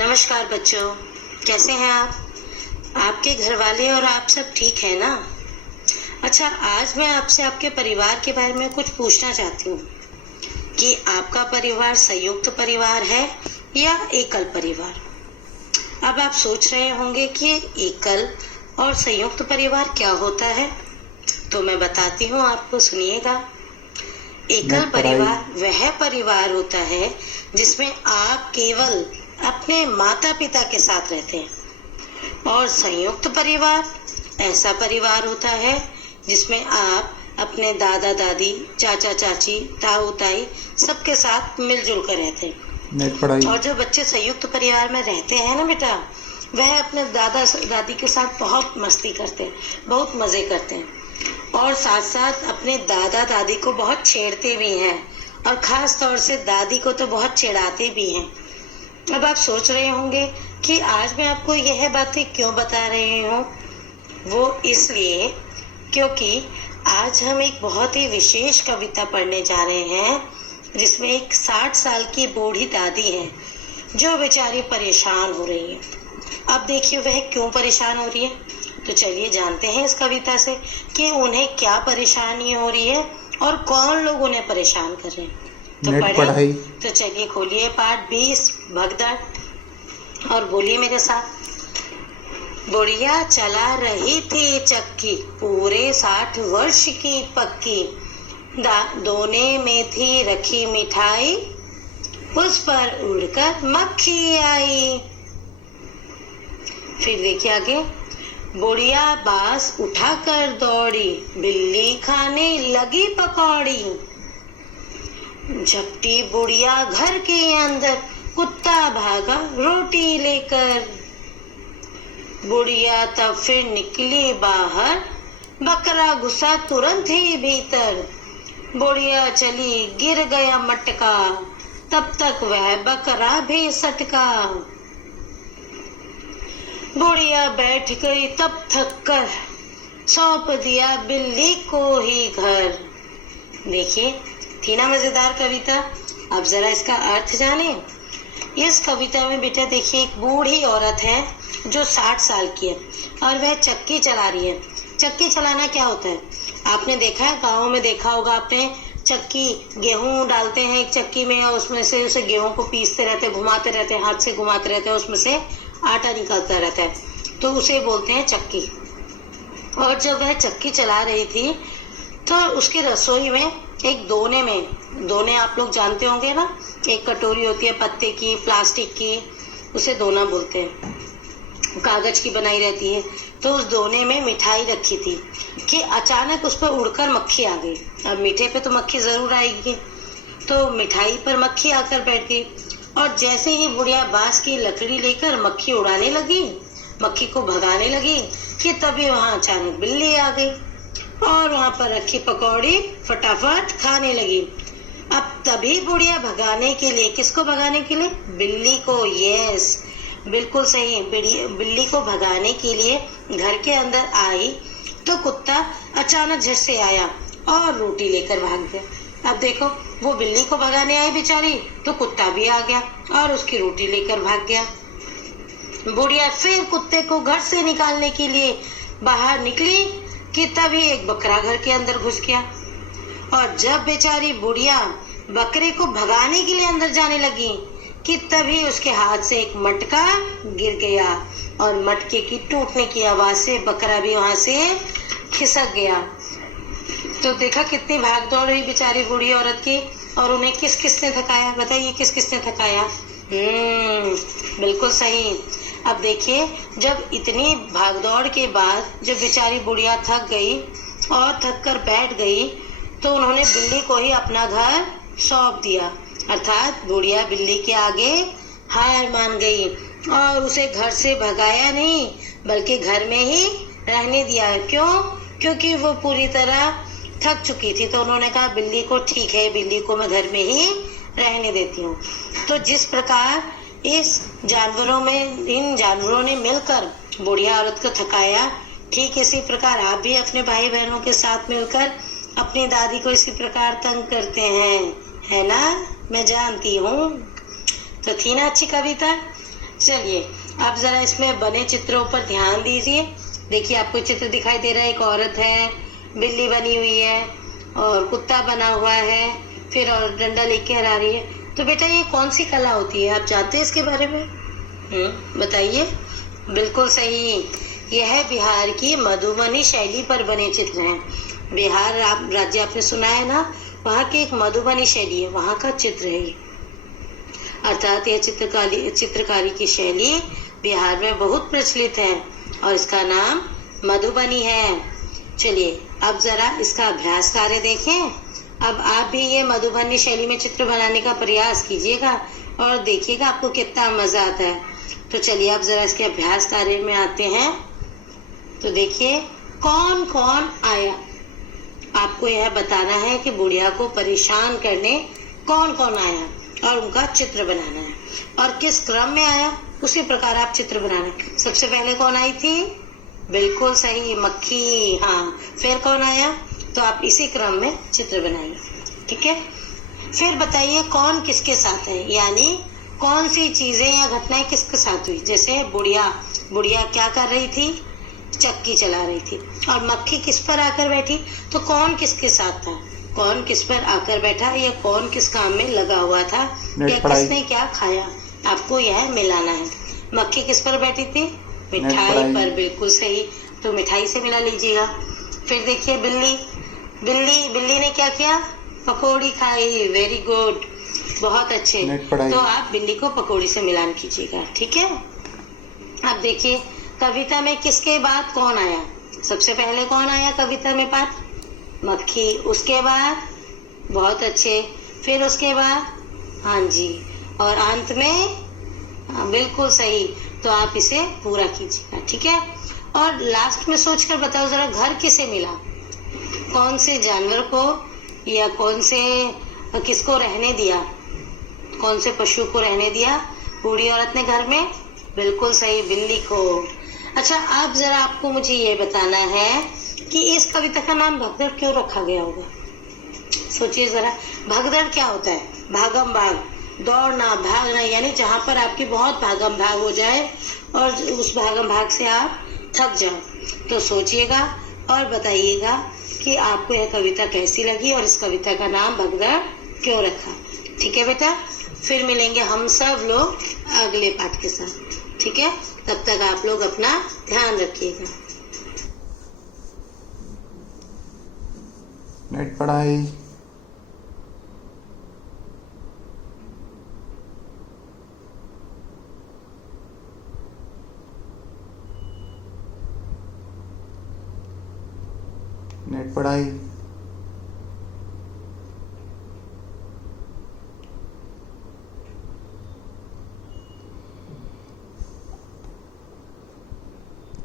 नमस्कार बच्चों, कैसे हैं आप? आपके घर वाले और आप सब ठीक है ना? अच्छा, आज मैं आपसे आपके परिवार के बारे में कुछ पूछना चाहती हूँ कि आपका परिवार संयुक्त परिवार है या एकल परिवार? अब आप सोच रहे होंगे कि एकल और संयुक्त परिवार क्या होता है, तो मैं बताती हूँ आपको, सुनिएगा। एकल परिवार वह परिवार होता है जिसमें आप केवल अपने माता पिता के साथ रहते हैं, और संयुक्त परिवार ऐसा परिवार होता है जिसमें आप अपने दादा दादी, चाचा चाची, ताऊ ताई सबके साथ मिलजुल कर रहते हैं। और जो बच्चे संयुक्त परिवार में रहते हैं ना बेटा, वह अपने दादा दादी के साथ बहुत मस्ती करते हैं, बहुत मजे करते हैं, और साथ साथ अपने दादा दादी को बहुत छेड़ते भी हैं, और खास तौर से दादी को तो बहुत चिढ़ाते भी हैं। अब आप सोच रहे होंगे कि आज मैं आपको यह बातें क्यों बता रही हूँ। वो इसलिए क्योंकि आज हम एक बहुत ही विशेष कविता पढ़ने जा रहे हैं, जिसमें एक 60 साल की बूढ़ी दादी है जो बेचारी परेशान हो रही है। अब देखिए वह क्यों परेशान हो रही है, तो चलिए जानते हैं इस कविता से कि उन्हें क्या परेशानी हो रही है और कौन लोग उन्हें परेशान कर रहे हैं। तो पढ़े, तो चलिए खोलिए पाठ 20 भगदड़ और बोलिए मेरे साथ। बुढ़िया चला रही थी चक्की, पूरे 60 वर्ष की पक्की, दोने में थी रखी मिठाई, उस पर उड़कर मक्खी आई। फिर देखिए आगे। बुढ़िया बांस उठाकर दौड़ी, बिल्ली खाने लगी पकौड़ी, झपटी बुढ़िया घर के अंदर, कुत्ता भागा रोटी लेकर। बुढ़िया तब फिर निकली बाहर, बकरा घुसा तुरंत ही भीतर। बुढ़िया चली गिर गया मटका, तब तक वह बकरा भी सटका। बुढ़िया बैठ गई तब थक कर, सौंप दिया बिल्ली को ही घर। देखिए थी ना मजेदार कविता। अब जरा इसका अर्थ जाने। इस कविता में बेटा देखिए एक बूढ़ी औरत है जो 60 साल की है और वह चक्की चला रही है। चक्की चलाना क्या होता है, आपने देखा है, गाँव में देखा होगा आपने। चक्की, गेहूं डालते हैं एक चक्की में और उसमें से उसे गेहूं को पीसते रहते हैं, घुमाते रहते हैं, हाथ से घुमाते रहते हैं, उसमें से आटा निकलता रहता है, तो उसे बोलते हैं चक्की। और जब वह चक्की चला रही थी तो उसकी रसोई में एक दोने आप लोग जानते होंगे ना, एक कटोरी होती है पत्ते की, प्लास्टिक की, उसे दोना बोलते हैं, कागज की बनाई रहती है। तो उस दोने में मिठाई रखी थी कि अचानक उस पर उड़कर मक्खी आ गई। अब मीठे पे तो मक्खी जरूर आएगी, तो मिठाई पर मक्खी आकर बैठ गई, और जैसे ही बुढ़िया बांस की लकड़ी लेकर मक्खी उड़ाने लगी, मक्खी को भगाने लगी, कि तभी वहां अचानक बिल्ली आ गई और वहां पर रखी पकौड़ी फटाफट खाने लगी। अब तभी बुढ़िया भगाने के लिए, किसको भगाने के लिए? बिल्ली को। यस, बिल्कुल सही, बिल्ली को भगाने के लिए घर के अंदर आई तो कुत्ता अचानक झट से आया और रोटी लेकर भाग गया। अब देखो, वो बिल्ली को भगाने आई बेचारी, तो कुत्ता भी आ गया और उसकी रोटी लेकर भाग गया। बुढ़िया फिर कुत्ते को घर से निकालने के लिए बाहर निकली कि तभी एक बकरा घर के अंदर घुस गया, और जब बेचारी बुढ़िया बकरे को भगाने के लिए अंदर जाने लगी कि तभी उसके हाथ से एक मटका गिर गया, और मटके की टूटने की आवाज से बकरा भी वहां से खिसक गया। तो देखा कितनी भागदौड़ हुई बेचारी बूढ़ी औरत की, और उन्हें किस किसने थकाया? बताइए किस किसने थकाया? बिल्कुल सही। अब देखिए, जब इतनी भागदौड़ के बाद जब बेचारी बुढ़िया थक गई और थक कर बैठ गई, तो उन्होंने बिल्ली को ही अपना घर सौंप दिया, अर्थात बुढ़िया बिल्ली के आगे हार मान गई और उसे घर से भगाया नहीं, बल्कि घर में ही रहने दिया। क्यों? क्योंकि वो पूरी तरह थक चुकी थी, तो उन्होंने कहा बिल्ली को ठीक है, बिल्ली को मैं घर में ही रहने देती हूँ। तो जिस प्रकार इन जानवरों ने मिलकर बुढ़िया औरत को थकाया, ठीक इसी प्रकार आप भी अपने भाई बहनों के साथ मिलकर अपनी दादी को इसी प्रकार तंग करते हैं, है ना? मैं जानती हूँ। तो थी ना अच्छी कविता। चलिए अब जरा इसमें बने चित्रों पर ध्यान दीजिए। देखिए आपको चित्र दिखाई दे रहा है, एक औरत है, बिल्ली बनी हुई है और कुत्ता बना हुआ है, फिर और डंडा लेके हरा रही है। तो बेटा ये कौन सी कला होती है, आप जानते हैं इसके बारे में? बताइए। बिल्कुल सही, यह बिहार की मधुबनी शैली पर बने चित्र हैं। बिहार राज्य आपने सुना है ना, वहाँ की एक मधुबनी शैली है, वहाँ का चित्र है ये। अर्थात यह चित्रकारी की शैली बिहार में बहुत प्रचलित है और इसका नाम मधुबनी है। चलिए अब जरा इसका अभ्यास कार्य देखें। अब आप भी ये मधुबनी शैली में चित्र बनाने का प्रयास कीजिएगा और देखिएगा आपको कितना मजा आता है। तो चलिए अब जरा इसके अभ्यास कार्य में आते हैं। तो देखिए कौन कौन आया, आपको यह बताना है कि बुढ़िया को परेशान करने कौन कौन आया और उनका चित्र बनाना है और किस क्रम में आया उसी प्रकार आप चित्र बनाना। सबसे पहले कौन आई थी? बिल्कुल सही, मक्खी। हाँ, फिर कौन आया? तो आप इसी क्रम में चित्र बनाइए, ठीक है। फिर बताइए कौन किसके साथ है, यानी कौन सी चीजें या घटनाएं किसके साथ हुई। जैसे बुढ़िया क्या कर रही थी? चक्की चला रही थी। और मक्खी किस पर आकर बैठी? तो कौन किसके साथ था, कौन किस पर आकर बैठा, या कौन किस काम में लगा हुआ था, या किसने क्या खाया, आपको यह मिलाना है। मक्खी किस पर बैठी थी? मिठाई पर। बिल्कुल सही, तो मिठाई से मिला लीजिएगा। फिर देखिए बिल्ली ने क्या किया? पकौड़ी खाई। वेरी गुड, बहुत अच्छे। तो आप बिल्ली को पकौड़ी से मिलान कीजिएगा, ठीक है। अब देखिए कविता में किसके बाद कौन आया? सबसे पहले कौन आया कविता में पाठ? मक्खी। उसके बाद? बहुत अच्छे। फिर उसके बाद? हाँ जी, और अंत में? हाँ, बिल्कुल सही। तो आप इसे पूरा कीजिएगा, ठीक है। और लास्ट में सोचकर बताओ जरा, घर किसे मिला? कौन से जानवर को या कौन से किसको रहने दिया, कौन से पशु को रहने दिया बूढ़ी औरत ने घर में? बिल्कुल सही, बिल्ली को। अच्छा अब जरा आपको मुझे ये बताना है कि इस कविता का नाम भगदड़ क्यों रखा गया होगा। सोचिए जरा, भगदड़ क्या होता है? भागम भाग, दौड़ना, भागना, यानी जहाँ पर आपकी बहुत भागम भाग हो जाए और उस भागम भाग से आप थक जाओ। तो सोचिएगा और बताइएगा कि आपको यह कविता कैसी लगी और इस कविता का नाम भगदड़ क्यों रखा। ठीक है बेटा, फिर मिलेंगे हम सब लोग अगले पाठ के साथ, ठीक है। तब तक आप लोग अपना ध्यान रखिएगा। नेट पढ़ाई। नेट पढ़ाई।